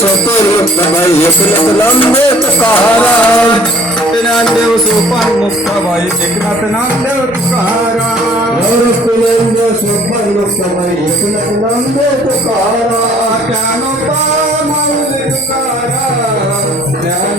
சொத்து நம்ம எக்கலத்து நம்ம புகாரா ज्ञानदेव सोपान मुक्ताबाई एकनाथ नामदेव तुकाराम ज्ञानोबा माऊली तुकाराम ज्ञानोबा माऊली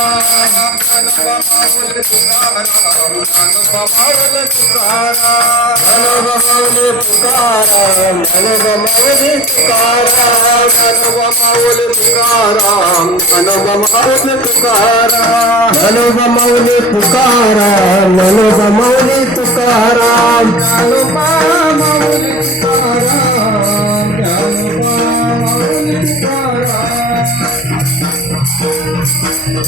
నలువమౌలి పుకారా నలువమౌలి పుకారా నలువమౌలి పుకారా నలువమౌలి పుకారా నలువమౌలి పుకారా నలువమౌలి పుకారా నలువమౌలి Oh,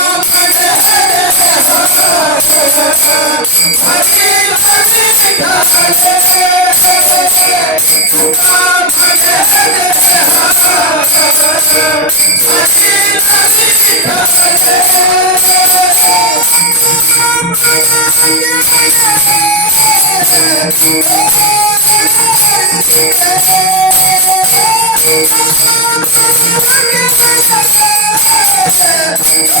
Oh,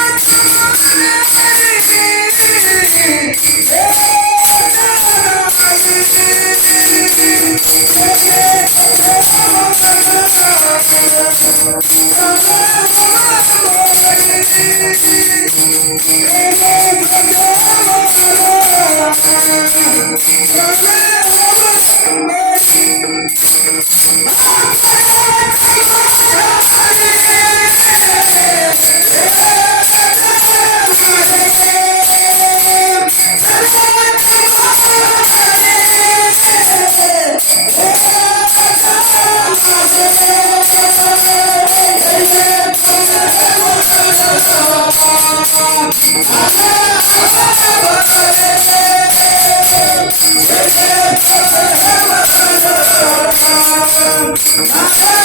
Oh, Thank